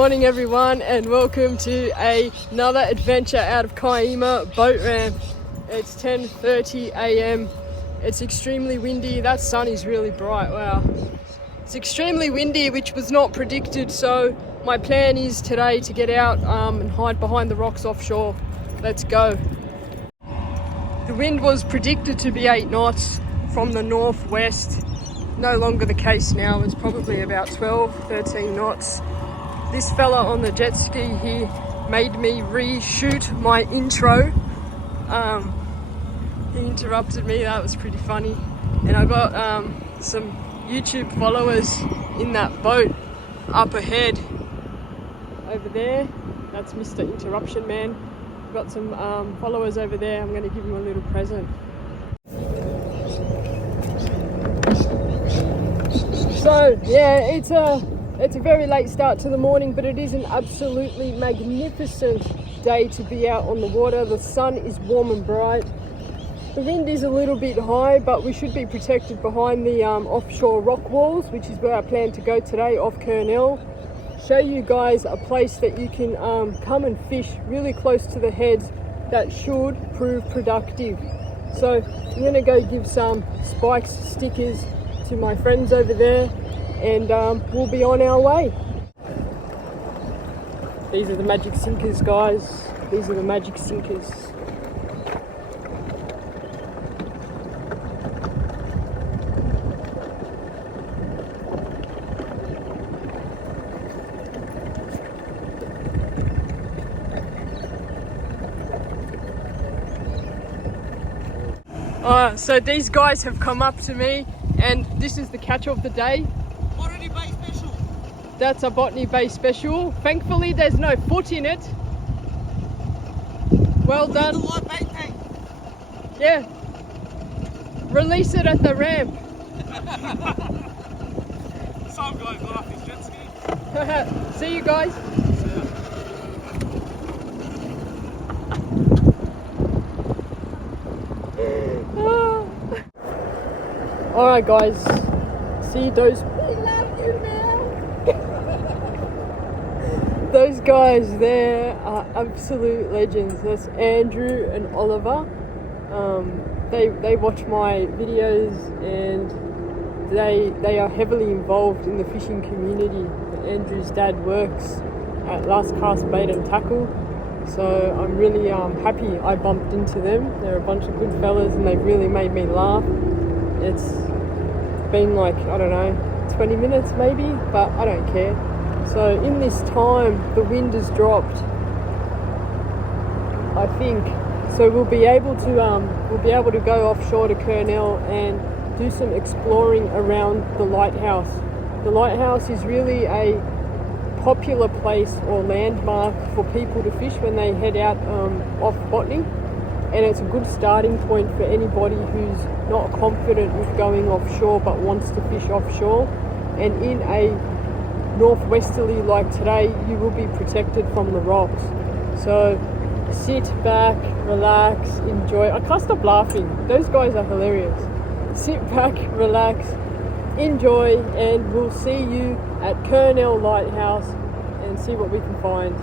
morning everyone, and welcome to another adventure out of Kaima boat ramp. It's 10:30 a.m. It's extremely windy. That sun is really bright. Wow. It's extremely windy, which was not predicted, so my plan is today to get out and hide behind the rocks offshore. Let's go. The wind was predicted to be 8 knots from the northwest. No longer the case now. It's probably about 12, 13 knots. This fella on the jet ski here made me reshoot my intro. He interrupted me. That was pretty funny. And I got some YouTube followers in that boat up ahead over there. That's Mr. Interruption Man. I've got some followers over there. I'm going to give him a little present. So yeah, it's a very late start to the morning, but it is an absolutely magnificent day to be out on the water. The sun is warm and bright. The wind is a little bit high, but we should be protected behind the offshore rock walls, which is where I plan to go today, off Kurnell. Show you guys a place that you can come and fish really close to the heads that should prove productive. So I'm going to go give some spikes stickers to my friends over there, and we'll be on our way. These are the magic sinkers, guys. These are the magic sinkers. So these guys have come up to me, and this is the catch of the day. Botany Bay special. That's a Botany Bay special. Thankfully there's no foot in it. Well done. The light bait tank. Yeah. Release it at the ramp. Some guy got off his jet ski. See you guys. Alright guys, see those, we love you now. Those guys there are absolute legends. That's Andrew and Oliver. They watch my videos, and they are heavily involved in the fishing community. Andrew's dad works at Last Cast Bait and Tackle, so I'm really happy I bumped into them. They're a bunch of good fellas, and they've really made me laugh. It's been like, I don't know, 20 minutes maybe, but I don't care. So in this time, the wind has dropped, I think. So we'll be able to go offshore to Kurnell and do some exploring around the lighthouse. The lighthouse is really a popular place or landmark for people to fish when they head out off Botany. And it's a good starting point for anybody who's not confident with going offshore but wants to fish offshore. And in a northwesterly like today, you will be protected from the rocks. So sit back, relax, enjoy. I can't stop laughing. Those guys are hilarious. Sit back, relax, enjoy, and we'll see you at Kurnell Lighthouse and see what we can find.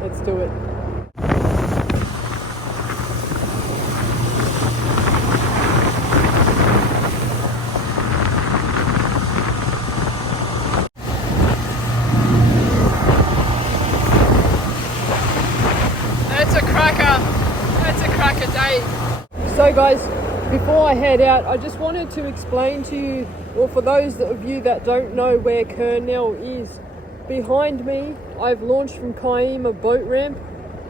Let's do it. So guys, before I head out, I just wanted to explain to you, or for those of you that don't know where Kurnell is, behind me I've launched from Kaima boat ramp,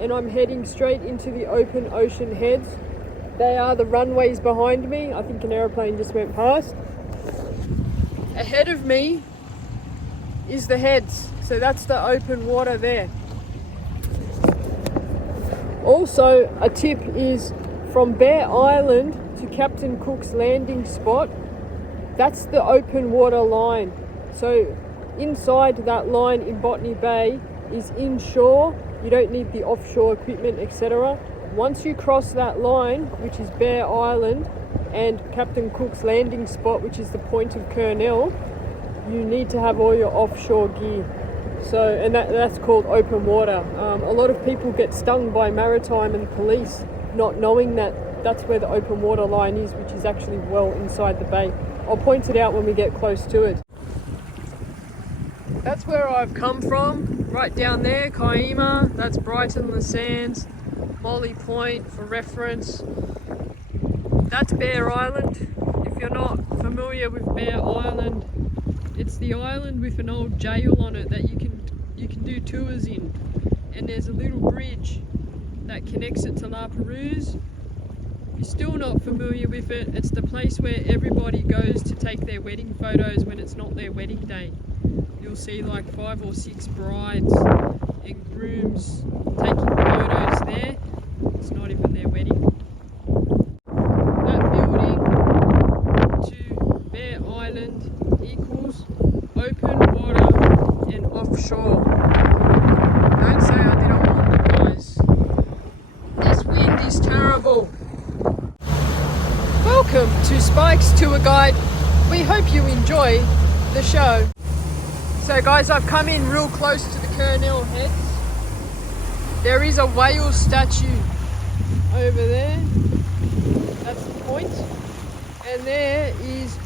and I'm heading straight into the open ocean heads. They are the runways behind me. I think an aeroplane just went past. Ahead of me is the heads, so that's the open water there. Also, a tip is, from Bear Island to Captain Cook's landing spot, that's the open water line. So inside that line in Botany Bay is inshore. You don't need the offshore equipment, etc. Once you cross that line, which is Bear Island, and Captain Cook's landing spot, which is the point of Kurnell, you need to have all your offshore gear. So, and that's called open water. A lot of people get stung by maritime and police not knowing that that's where the open water line is, which is actually well inside the bay. I'll point it out when we get close to it. That's where I've come from, right down there, Kaima. That's Brighton Le Sands, Molly Point for reference. That's Bear Island. If you're not familiar with Bear Island, it's the island with an old jail on it that you can do tours in. And there's a little bridge that connects it to La Perouse. If you're still not familiar with it, it's the place where everybody goes to take their wedding photos when it's not their wedding day. You'll see like 5 or 6 brides and grooms taking photos there. It's not even their wedding. That building to Bear Island equals open water and offshore. Don't say I didn't warn you guys. This wind is terrible. Welcome to Spike's Tour Guide. We hope you enjoy the show. So guys, I've come in real close to the Kurnell Heads. There is a whale statue over there. That's the point. And there is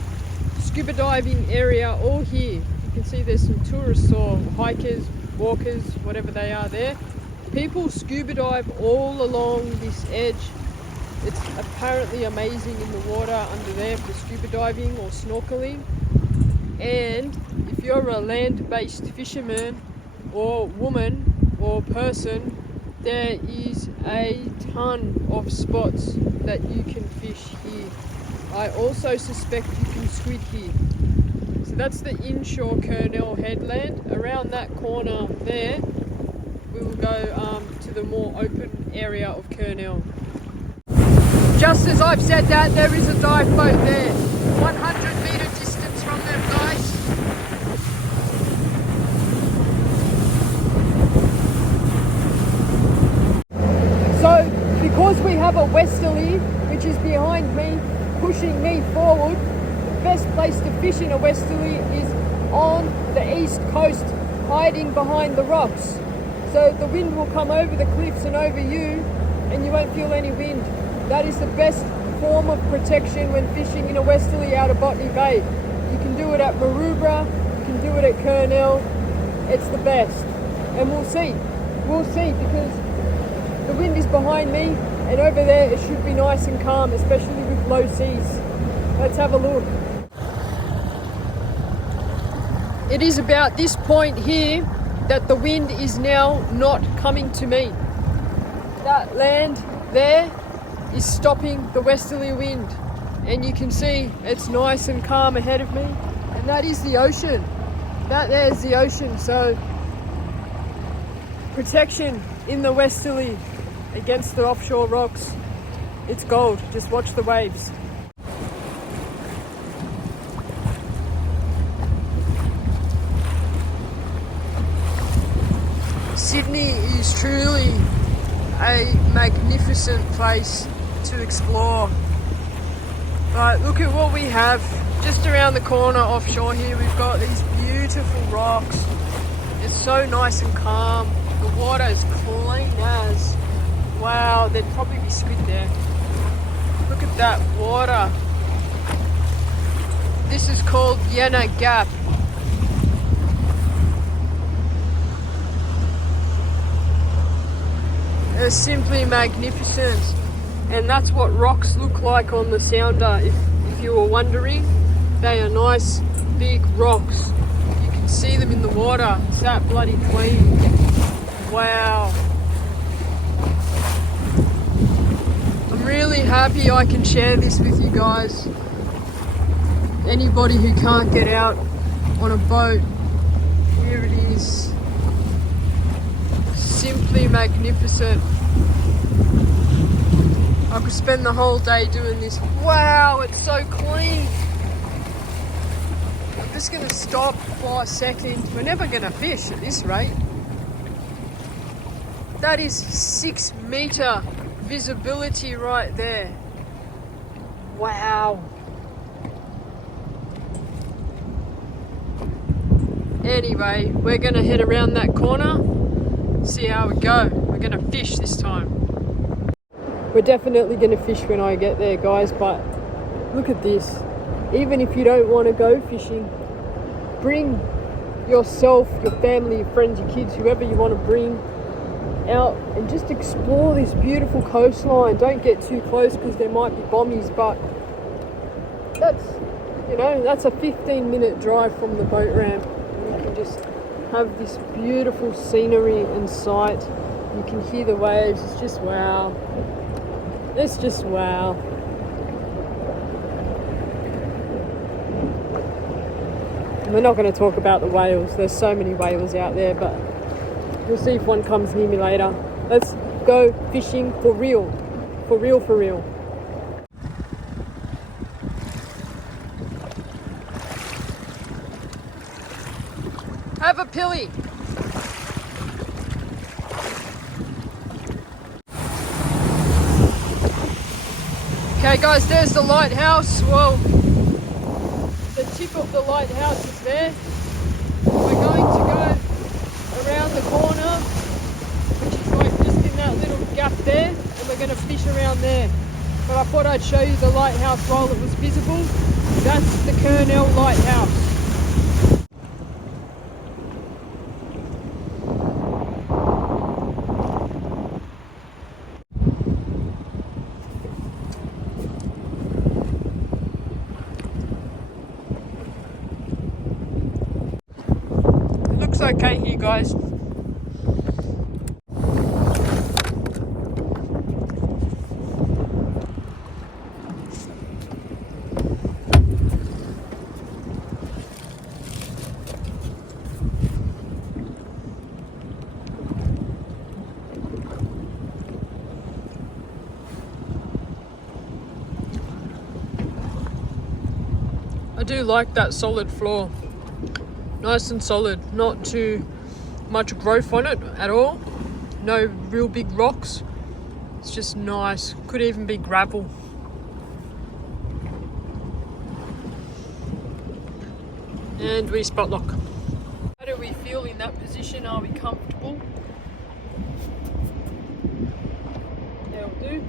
scuba diving area all here. You can see there's some tourists or hikers, walkers, whatever they are there. People scuba dive all along this edge. It's apparently amazing in the water under there for scuba diving or snorkeling. And if you're a land-based fisherman or woman or person, there is a ton of spots that you can fish here. I also suspect you can squid here. So that's the inshore Kurnell headland. Around that corner there, we will go to the more open area of Kurnell. Just as I've said that, there is a dive boat there. 100-metre distance from them, guys. So, because we have a westerly, which is behind me, pushing me forward, the best place to fish in a westerly is on the east coast, hiding behind the rocks. So the wind will come over the cliffs and over you, and you won't feel any wind. That is the best form of protection when fishing in a westerly out of Botany Bay. You can do it at Maroubra, you can do it at Kurnell. It's the best. And we'll see because the wind is behind me, and over there it should be nice and calm, especially with low seas. Let's have a look. It is about this point here that the wind is now not coming to me. That land there is stopping the westerly wind, and you can see it's nice and calm ahead of me, and that is the ocean. That there's the ocean. So protection in the westerly against the offshore rocks, it's gold. Just watch the waves. Sydney is truly a magnificent place to explore. But look at what we have just around the corner offshore here. We've got these beautiful rocks. It's so nice and calm. The water is clean as. Wow, there'd probably be squid there. Look at that water. This is called Yenna Gap. They're simply magnificent, and that's what rocks look like on the sounder. If you were wondering, they are nice big rocks. You can see them in the water. It's that bloody clean. Wow. I'm really happy I can share this with you guys. Anybody who can't get out on a boat, here it is. Simply magnificent. I could spend the whole day doing this. Wow, it's so clean. I'm just going to stop for a second. We're never going to fish at this rate. That is 6 metre visibility right there. Wow. Anyway, we're gonna head around that corner, see how we go. We're gonna fish this time. We're definitely gonna fish when I get there, guys, but look at this. Even if you don't want to go fishing, bring yourself, your family, your friends, your kids, whoever you want to bring out and just explore this beautiful coastline. Don't get too close because there might be bombies, but that's, you know, that's a 15-minute drive from the boat ramp. And you can just have this beautiful scenery and sight. You can hear the waves. It's just wow. It's just wow. And we're not going to talk about the whales. There's so many whales out there, but we'll see if one comes near me later. Let's go fishing for real. For real, for real. Have a pilly. Okay guys, there's the lighthouse. Well, the tip of the lighthouse is there. We're going to go around the corner, which is like just in that little gap there, and we're going to fish around there. But I thought I'd show you the lighthouse while it was visible. That's the Kurnell Lighthouse. Looks okay here, guys. I do like that solid floor. Nice and solid, not too much growth on it at all. No real big rocks. It's just nice. Could even be gravel. And we spot lock. How do we feel in that position? Are we comfortable? That'll do.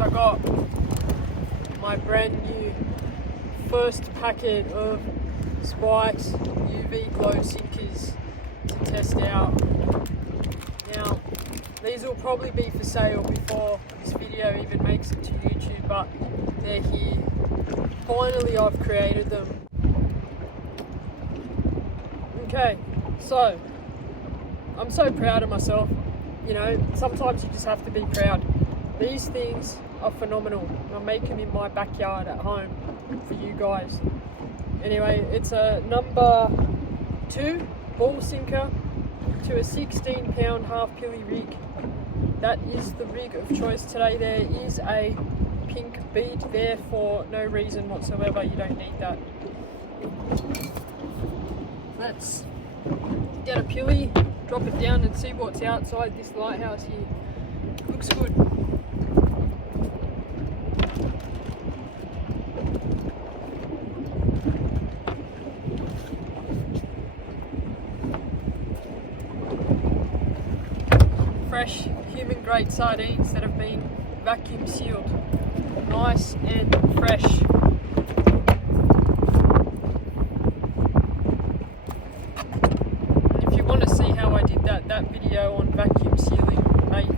I got my brand new first packet of spikes, UV glow sinkers to test out. Now, these will probably be for sale before this video even makes it to YouTube, but they're here. Finally, I've created them. Okay, so I'm so proud of myself. You know, sometimes you just have to be proud. These things are phenomenal. I make them in my backyard at home for you guys. Anyway, it's a number 2 ball sinker to a 16-pound half pilly rig. That is the rig of choice today. There is a pink bead there for no reason whatsoever. You don't need that. Let's get a pilly, drop it down and see what's outside this lighthouse here. Looks good. Fresh human grade sardines that have been vacuum sealed. Nice and fresh. And if you want to see how I did that video on vacuum sealing, mate,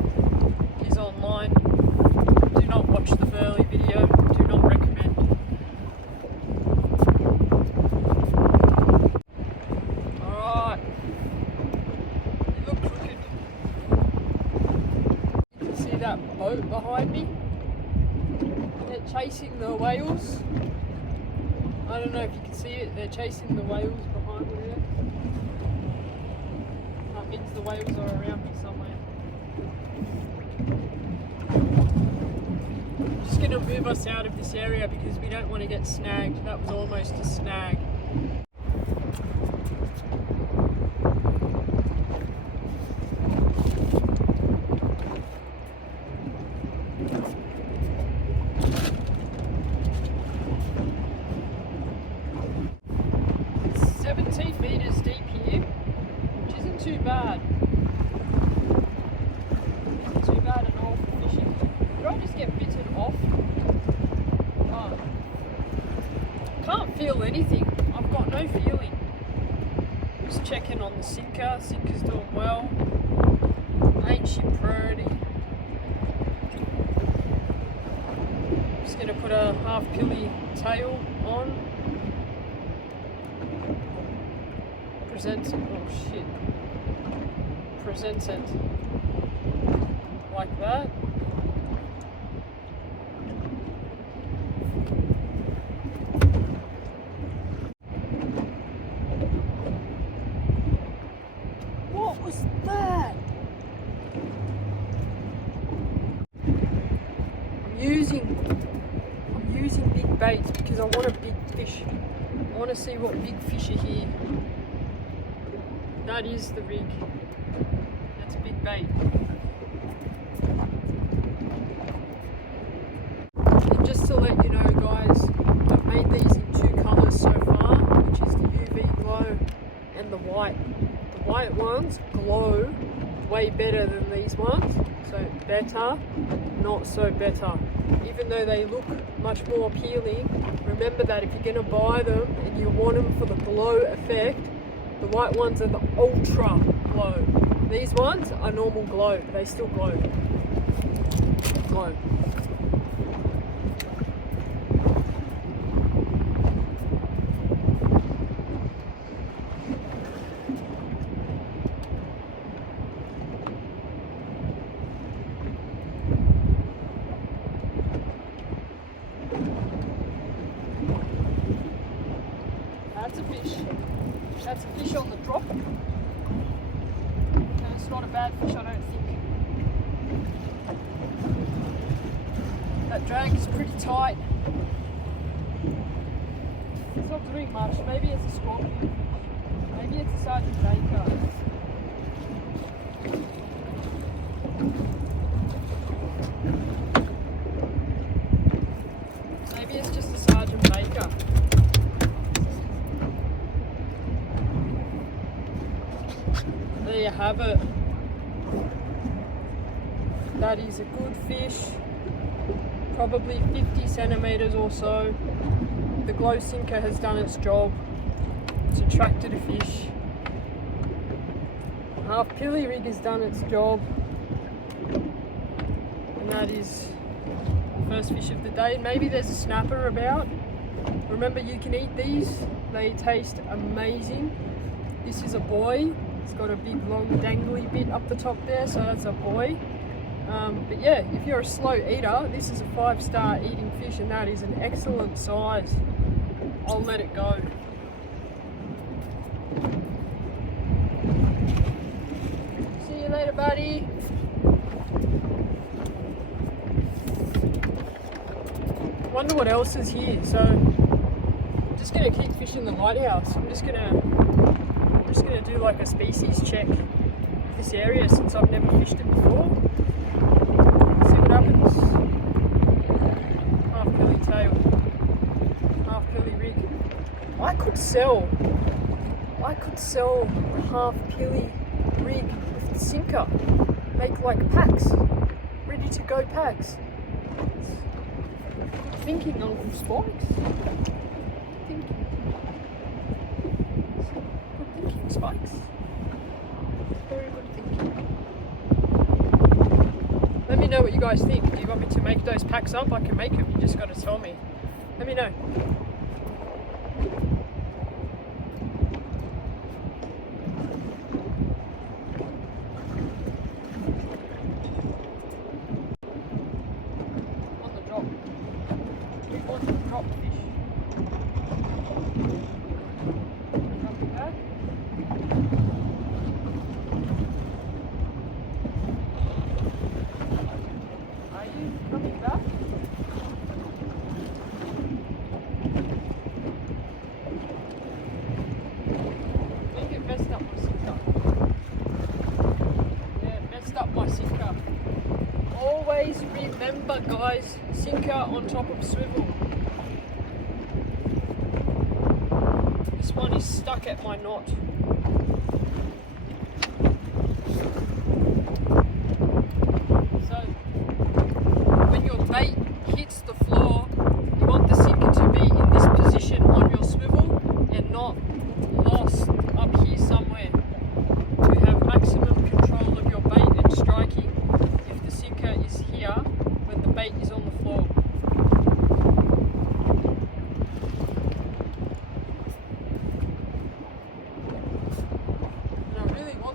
is online. Do not watch the Burley video, do not recommend. Alright. It looks wicked. You can see that boat behind me? They're chasing the whales. I don't know if you can see it, they're chasing the whales behind me there. That means the whales are around me somewhere. I'm just going to move us out of this area because we don't want to get snagged. That was almost a snag. bad. Not too bad at all for fishing. Did I just get bitten off? Oh. Can't feel anything. I've got no feeling. Just checking on the sinker. Sinker's doing well. Ain't she pretty? Just gonna put a half pilly tail on. Present it. Oh shit. Present it like that. What was that? I'm using big baits because I want a big fish. I want to see what big fish are here. That is the rig. That's big bait. And just to let you know, guys, I've made these in two colours so far, which is the UV glow and the white. The white ones glow way better than these ones. So better, not so better. Even though they look much more appealing, remember that if you're going to buy them and you want them for the glow effect, the white ones are the ultra glow. These ones are normal glow, they still glow. Glow. That's a fish. That's a fish on the drop. And it's not a bad fish, I don't think. That drag is pretty tight. It's not doing much. Maybe it's a scorpion. Maybe it's a Sergeant Baker. Maybe it's just a Sergeant Baker. There you have it. That is a good fish. Probably 50 centimeters or so. The glow sinker has done its job. It's attracted a fish. Half pilly rig has done its job. And that is the first fish of the day. Maybe there's a snapper about. Remember, you can eat these. They taste amazing. This is a boy. It's got a big long dangly bit up the top there, so that's a boy. But yeah, if you're a slow eater, this is a 5-star eating fish, and that is an excellent size. I'll let it go. See you later, buddy. Wonder what else is here. So I'm just gonna keep fishing the lighthouse. I'm just gonna do like a species check of this area since I've never fished it before. See what happens. Half pilly tail, half pilly rig. I could sell the half pilly rig with the sinker. Make like packs, ready to go packs. Good thinking, Uncle Spikes. Spikes. Very good thinking. Let me know what you guys think. Do you want me to make those packs up? I can make them. You just got to tell me. Let me know. On the drop. On the drop fish. Drop it back. Are you coming back? I think it messed up my sinker. Yeah, it messed up my sinker. Always remember, guys, sinker on top of swivel. This one is stuck at my knot.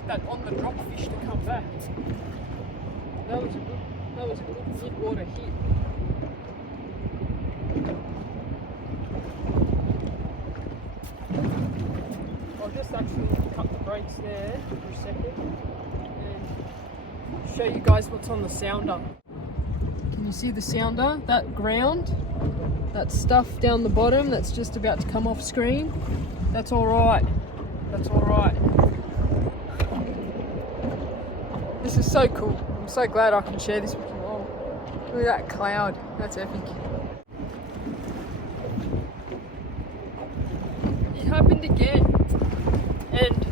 that on the drop fish to come back. That was a good mid-water hit. I'll just actually cut the brakes there for a second and show you guys what's on the sounder. Can you see the sounder? That ground, that stuff down the bottom that's just about to come off screen, that's alright. That's alright. This is so cool. I'm so glad I can share this with you all. Look at that cloud. That's epic. It happened again. And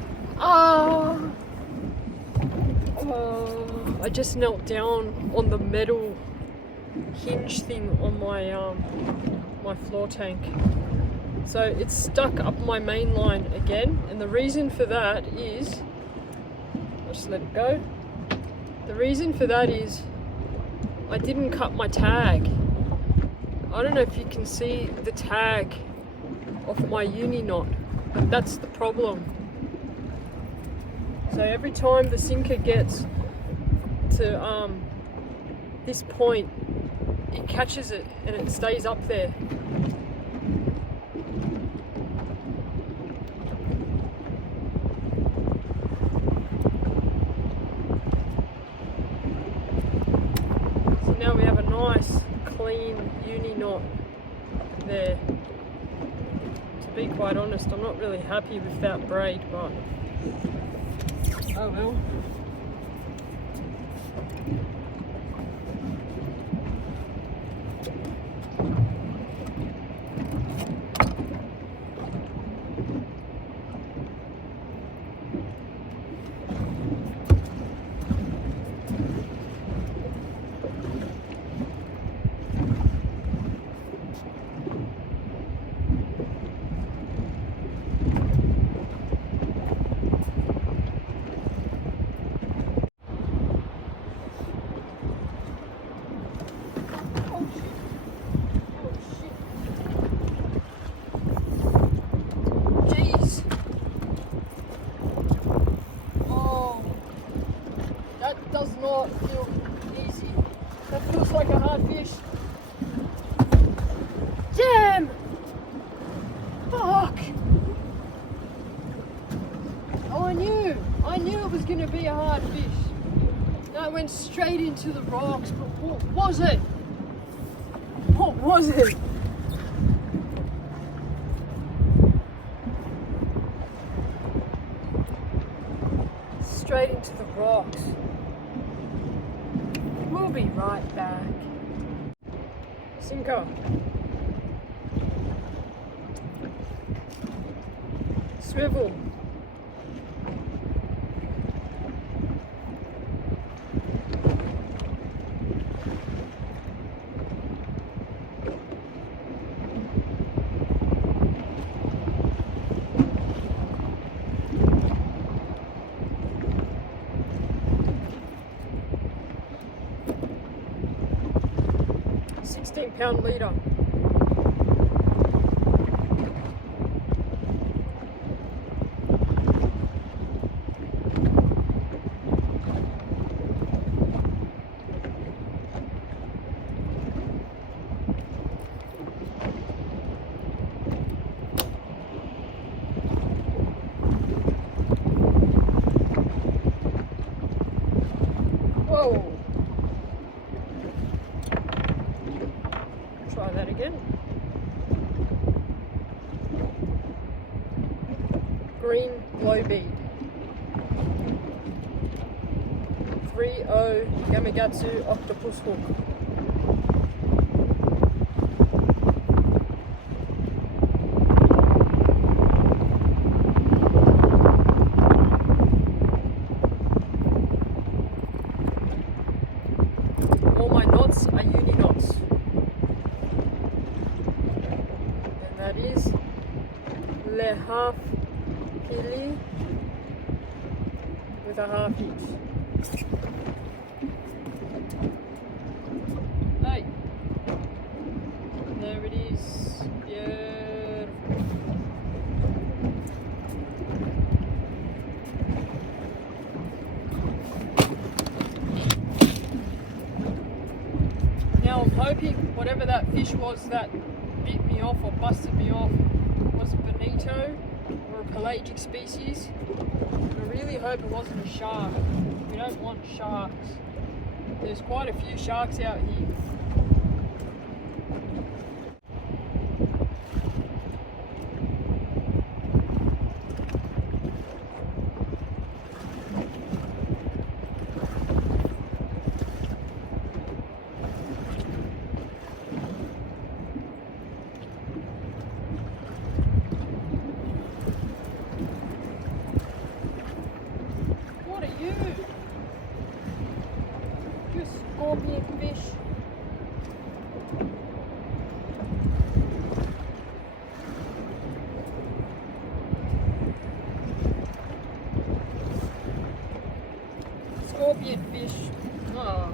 I just knelt down on the metal hinge thing on my my floor tank. So it's stuck up my main line again, and the reason for that is, I'll just let it go. The reason for that is I didn't cut my tag. I don't know if you can see the tag off my uni knot, but that's the problem. So every time the sinker gets to this point, it catches it and it stays up there. So now we have a nice clean uni knot there. To be quite honest, I'm not really happy with that braid, but oh well. Does not feel easy. That feels like a hard fish. Damn! Fuck! Oh, I knew it was gonna be a hard fish. No, it went straight into the rocks, but what was it? What was it? Straight into the rocks. We'll be right back. Sinker. Swivel. £16 leader. Whoa. Try that again. Green glow bead. 3.0 Gamakatsu octopus hook. All my knots are uni knots. That is le half pili with a half hitch. Hey, there it is. Beautiful. hoping whatever that fish was that bit me off or busted me off was a bonito or a pelagic species. I really hope it wasn't a shark. We don't want sharks. There's quite a few sharks out here. What are you? You scorpion fish. Scorpion fish. Oh.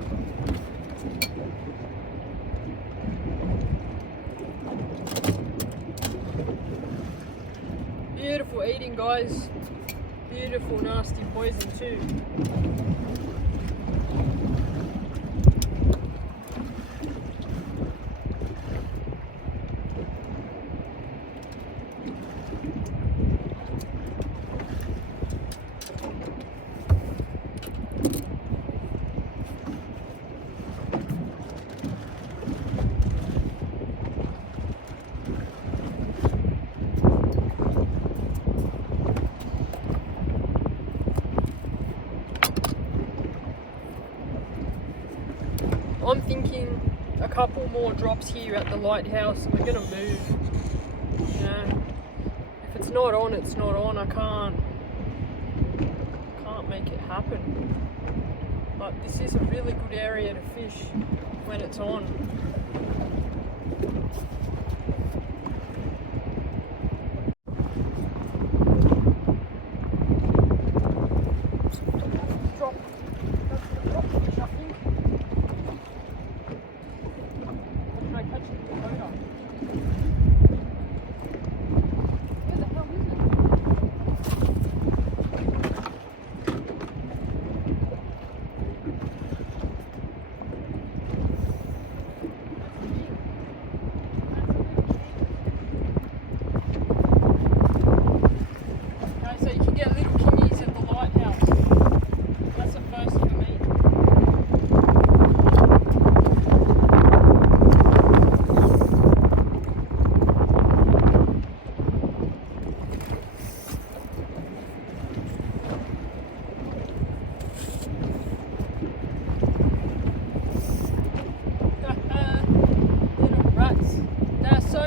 Beautiful eating, guys. Beautiful, nasty poison too. I'm thinking a couple more drops here at the lighthouse and we're going to move. You know, if it's not on, it's not on. I can't make it happen. But this is a really good area to fish when it's on.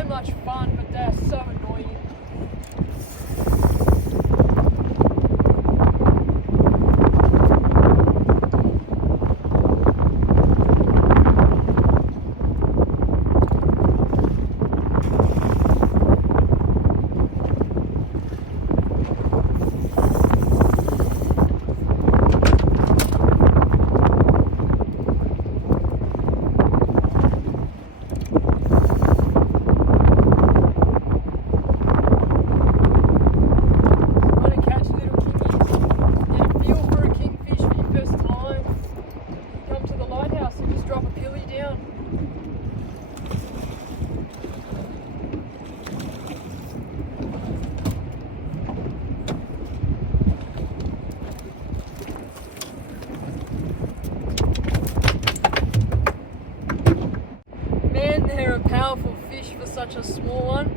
Much fun, but they're so annoying. They're a powerful fish for such a small one.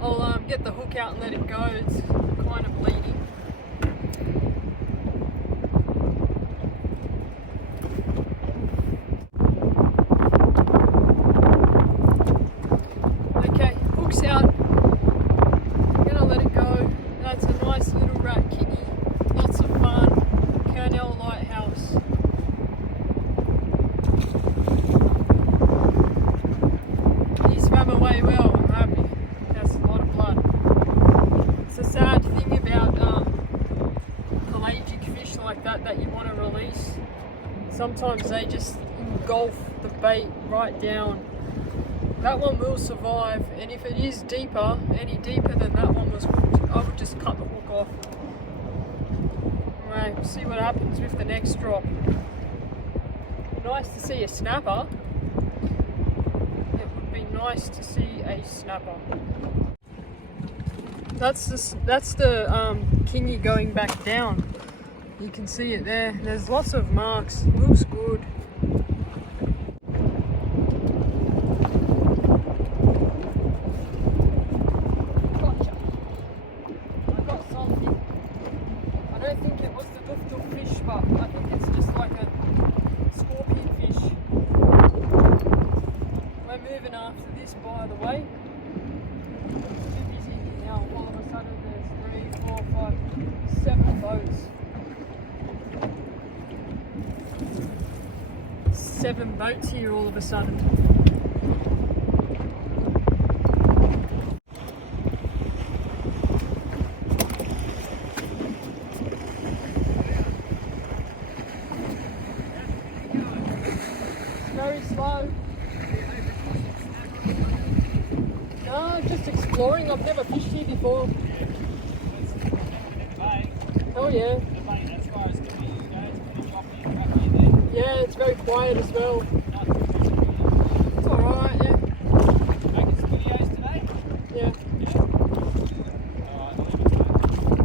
I'll get the hook out and let it go. It's kind of bleeding. Okay, hook's out. I'm gonna let it go. That's a nice little rat kingy. Lots of fun. Kurnell Lighthouse. Away well, I'm happy. That's a lot of blood. It's a sad thing about pelagic fish like that you want to release. Sometimes they just engulf the bait right down. That one will survive, and if it is deeper, any deeper than that one was hooked, I would just cut the hook off. Anyway, we'll see what happens with the next drop. Nice to see a snapper. nice to see a snapper. That's the kingy going back down. You can see it there. There's lots of marks. Looks good. Gotcha. I got something. I don't think it was the dufduf fish, but I think it's just like a scorpion fish. We're moving after this, by the way. It's too busy now. All of a sudden there's 3, 4, 5, 7 boats. 7 boats here all of a sudden. Very slow. No, just exploring. I've never fished here before. Oh yeah. Yeah, it's very quiet as well. It's alright, yeah. Making some videos today? Yeah. Alright,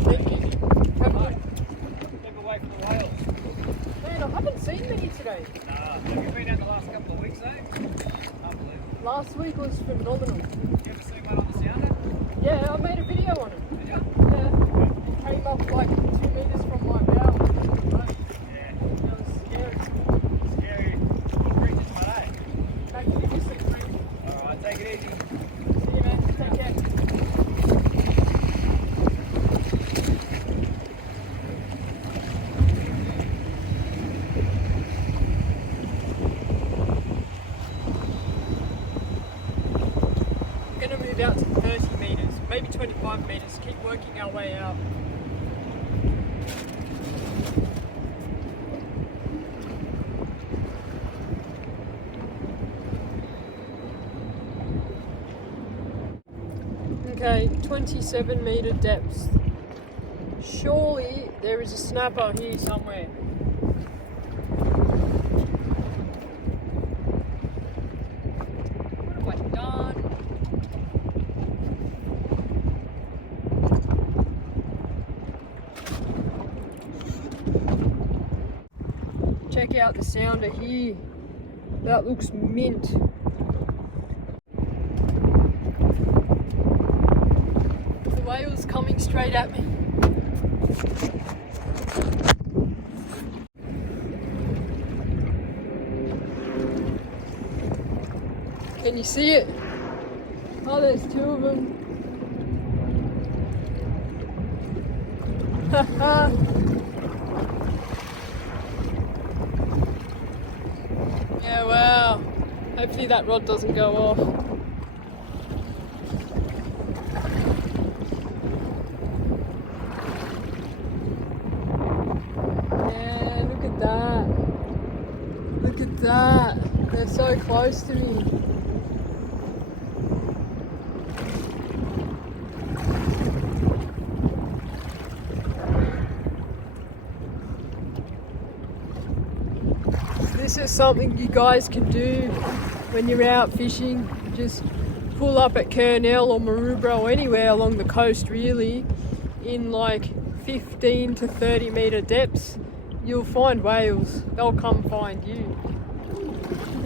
Thank you. Have a keep away from the whales. Man, I haven't seen many today. Nah, have you been out the last couple of weeks though? Unbelievable. Last week was phenomenal. You ever seen one on the sounder? Yeah, I made a video on it. Did you? Yeah. It came up like 2 meters from my bow. Yeah. It was scary. Scary. What creatures are they? Back to the district, mate. Alright, take it easy. See you, man. Take care. We're going to move out to 30 meters, maybe 25 meters. Keep working our way out. Okay, 27 meter depth. Surely there is a snapper here somewhere. What have I done? Check out the sounder here. That looks mint. The whale's coming straight at me. Can you see it? Oh, there's 2 of them. Haha. Yeah, wow. Hopefully that rod doesn't go off. Yeah, look at that. Look at that. They're so close to me. This is something you guys can do when you're out fishing. Just pull up at Kurnell or Maroubra or anywhere along the coast really in like 15 to 30 meter depths. You'll find whales. They'll come find you.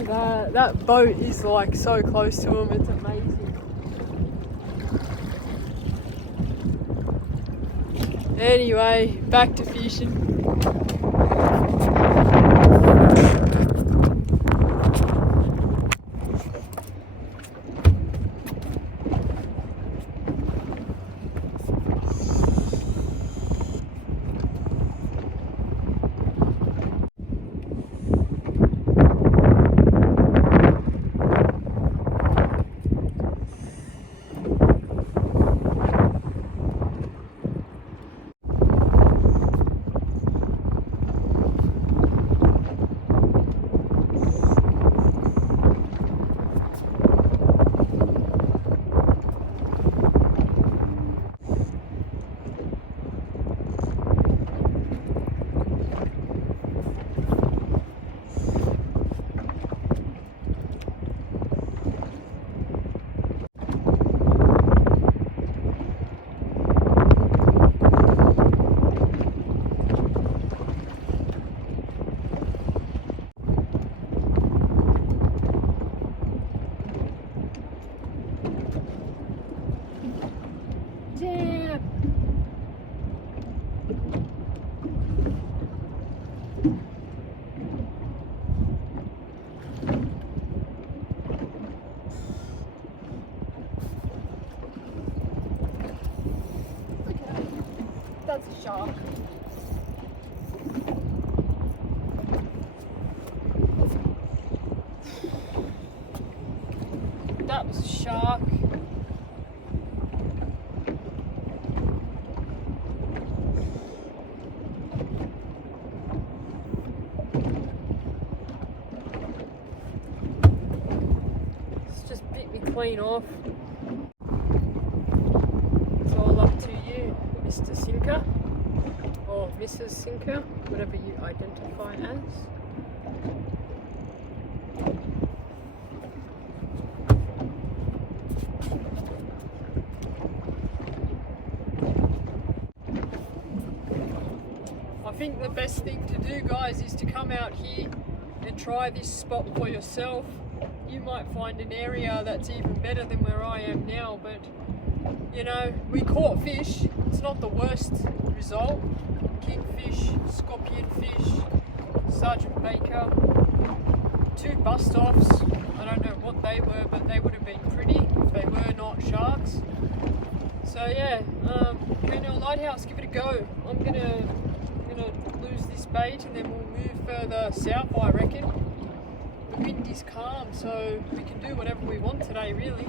That boat is like so close to them. It's amazing. Anyway, back to fishing. clean off. It's all up to you, Mr. Sinker, or Mrs. Sinker, whatever you identify as. I think the best thing to do, guys, is to come out here and try this spot for yourself. You might find an area that's even better than where I am now, but you know, we caught fish. It's not the worst result. Kingfish, scorpion fish, Sergeant Baker, 2 bust-offs. I don't know what they were, but they would have been pretty if they were not sharks. So yeah, Kurnell Lighthouse, give it a go. I'm gonna lose this bait and then we'll move further south, I reckon. The wind is calm, so we can do whatever we want today, really.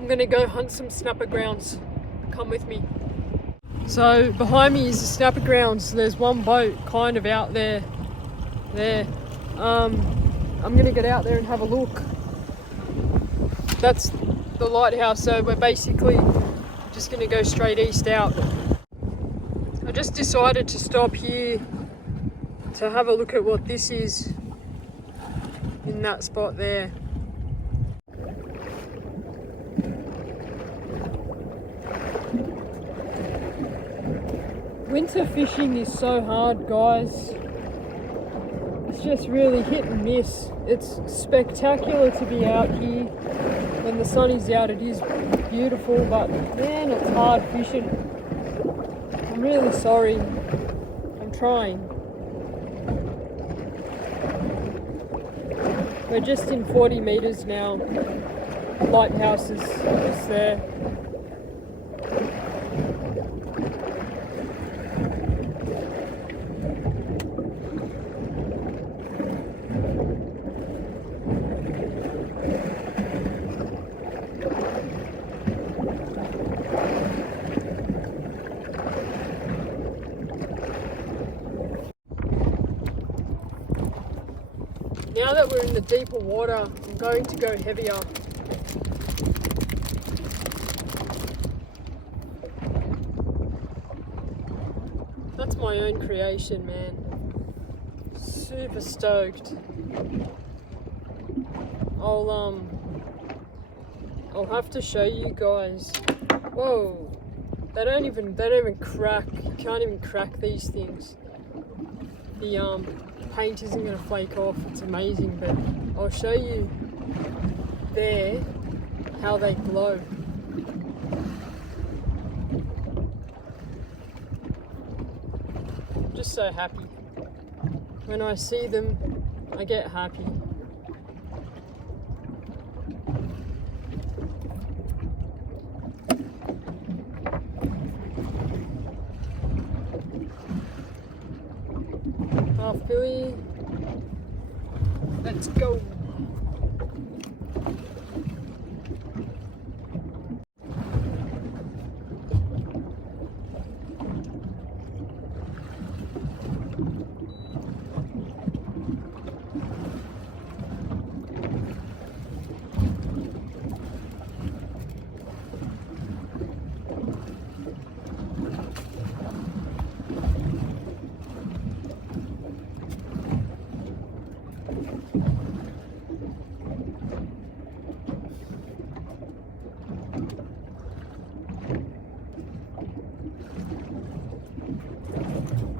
I'm gonna go hunt some snapper grounds. Come with me. So behind me is the snapper grounds. There's one boat kind of out there. I'm gonna get out there and have a look. That's the lighthouse, so we're basically just gonna go straight east out. I just decided to stop here to have a look at what this is in that spot there. Winter fishing is so hard, guys. It's just really hit and miss. It's spectacular to be out here. When the sun is out, it is beautiful, but man, it's hard fishing. I'm really sorry. I'm trying. We're just in 40 meters now. The lighthouse is just there. Now that we're in the deeper water, I'm going to go heavier. That's my own creation, man. Super stoked. I'll have to show you guys. Whoa, they don't even crack. You can't even crack these things. The paint isn't going to flake off. It's amazing, but I'll show you there how they glow. I'm just so happy. When I see them, I get happy. Half Billy, let's go.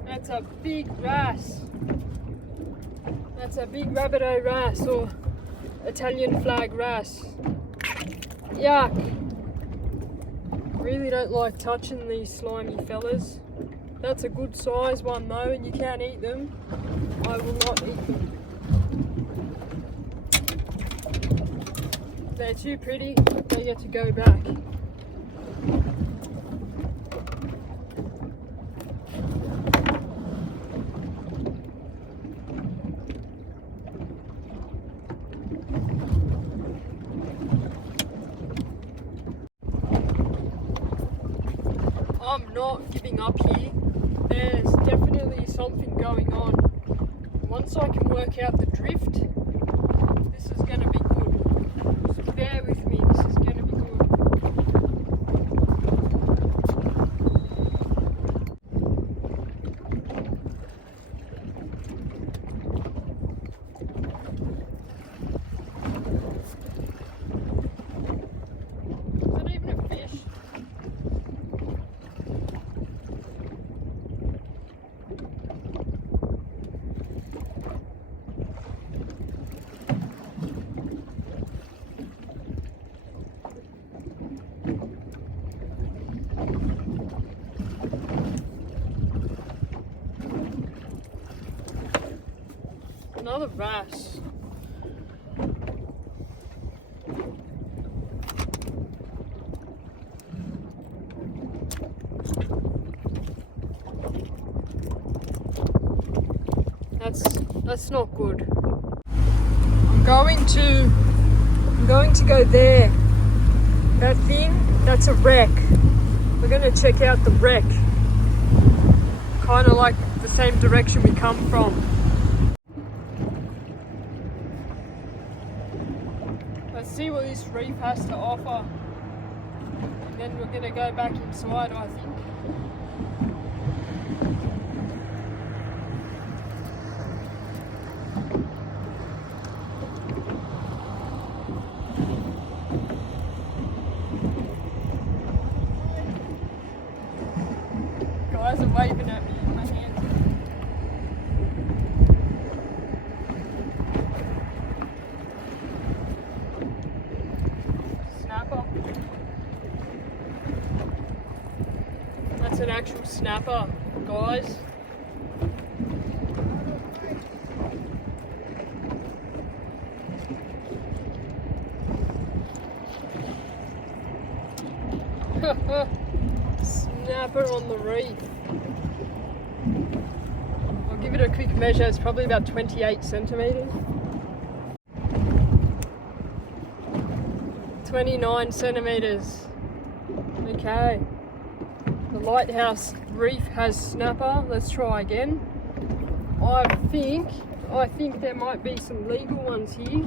That's a big wrasse. That's a big rabbit-eye wrasse, or Italian flag wrasse. Yuck. Really don't like touching these slimy fellas. That's a good size one though, and you can eat them. I will not eat them. They're too pretty, they get to go back. not giving up here. There's definitely something going on. Once I can work out the drift, this is going to be good. So bear with me, this is going to be good. Is that even a fish? Another bass. That's not good. I'm going to go there. That thing, that's a wreck. We're going to check out the wreck. Kind of like the same direction we come from. Let's see what this reef has to offer. And then we're going to go back inside, I think. Guys are waving at me in my hand. Snapper. That's an actual snapper, guys. Snapper on the reef. I'll give it a quick measure. It's probably about 28 centimeters. 29 centimeters. Okay. The lighthouse reef has snapper. Let's try again. I think there might be some legal ones here.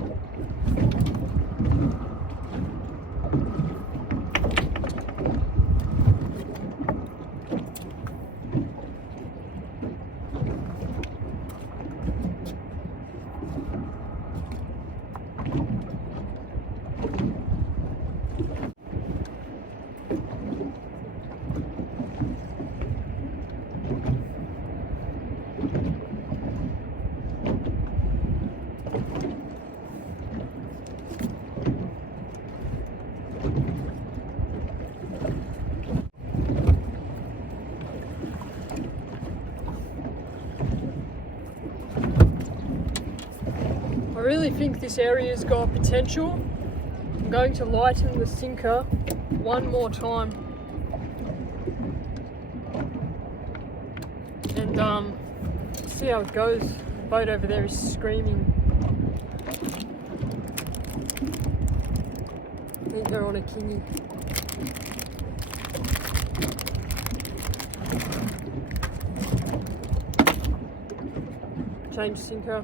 I really think this area's got potential. I'm going to lighten the sinker one more time. And see how it goes. The boat over there is screaming. I think they're on a kingy. Change sinker.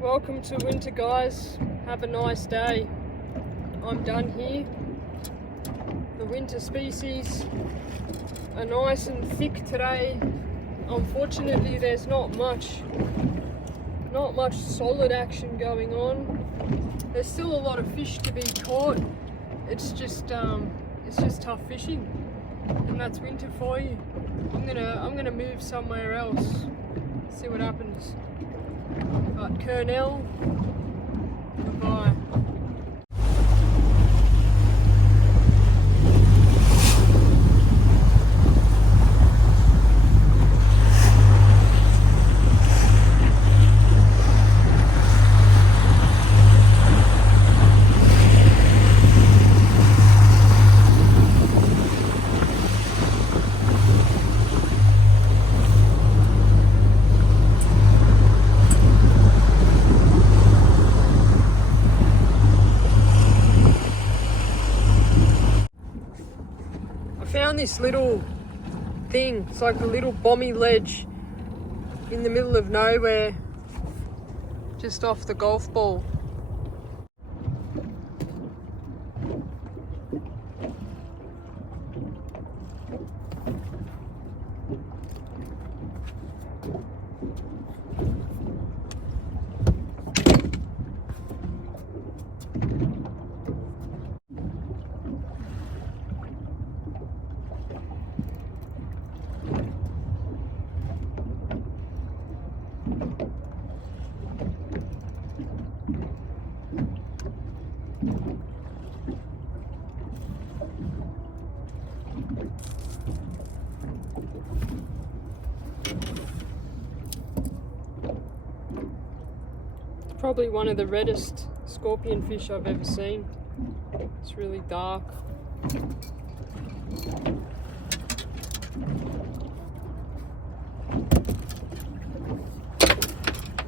Welcome to winter, guys. Have a nice day. I'm done here. The winter species are nice and thick today. Unfortunately, there's not much solid action going on. There's still a lot of fish to be caught. It's just tough fishing, and that's winter for you. I'm gonna move somewhere else. See what happens. But Kurnell, goodbye. Found this little thing. It's like a little bommy ledge in the middle of nowhere, just off the golf ball. Probably one of the reddest scorpion fish I've ever seen. It's really dark.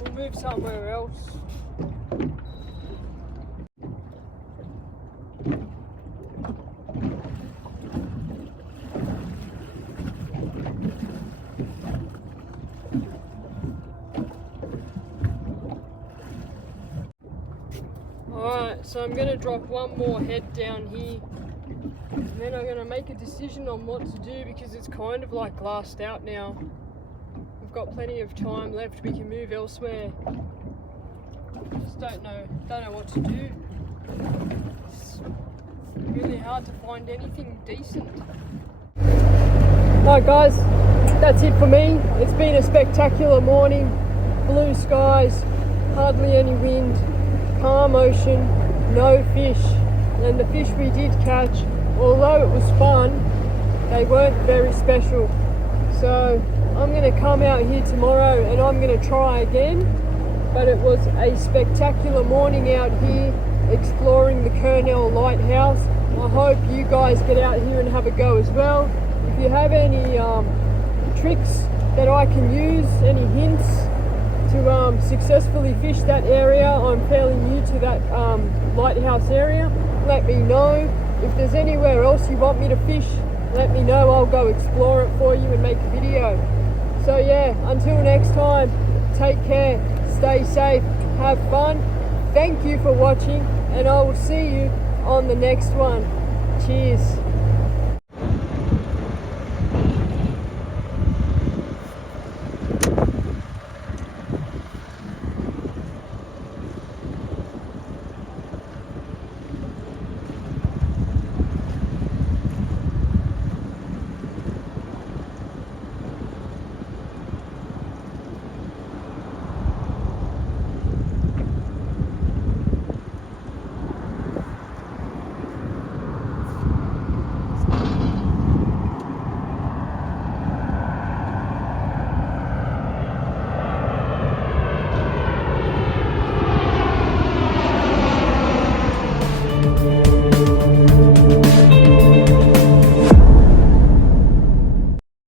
We'll move somewhere else. Alright, so I'm going to drop one more head down here, and then I'm going to make a decision on what to do, because it's kind of like glassed out now. We've got plenty of time left, we can move elsewhere. Just don't know what to do. It's really hard to find anything decent. Alright guys, that's it for me. It's been a spectacular morning. Blue skies, hardly any wind. Calm ocean, no fish, and the fish we did catch, although it was fun, they weren't very special. So I'm going to come out here tomorrow and I'm going to try again. But it was a spectacular morning out here exploring the Kurnell Lighthouse. I hope you guys get out here and have a go as well. If you have any tricks that I can use, any hints to successfully fish that area, I'm fairly new to that lighthouse area, let me know. If there's anywhere else you want me to fish, let me know. I'll go explore it for you and make a video. So yeah, until next time, take care, stay safe, have fun. Thank you for watching, and I will see you on the next one. Cheers.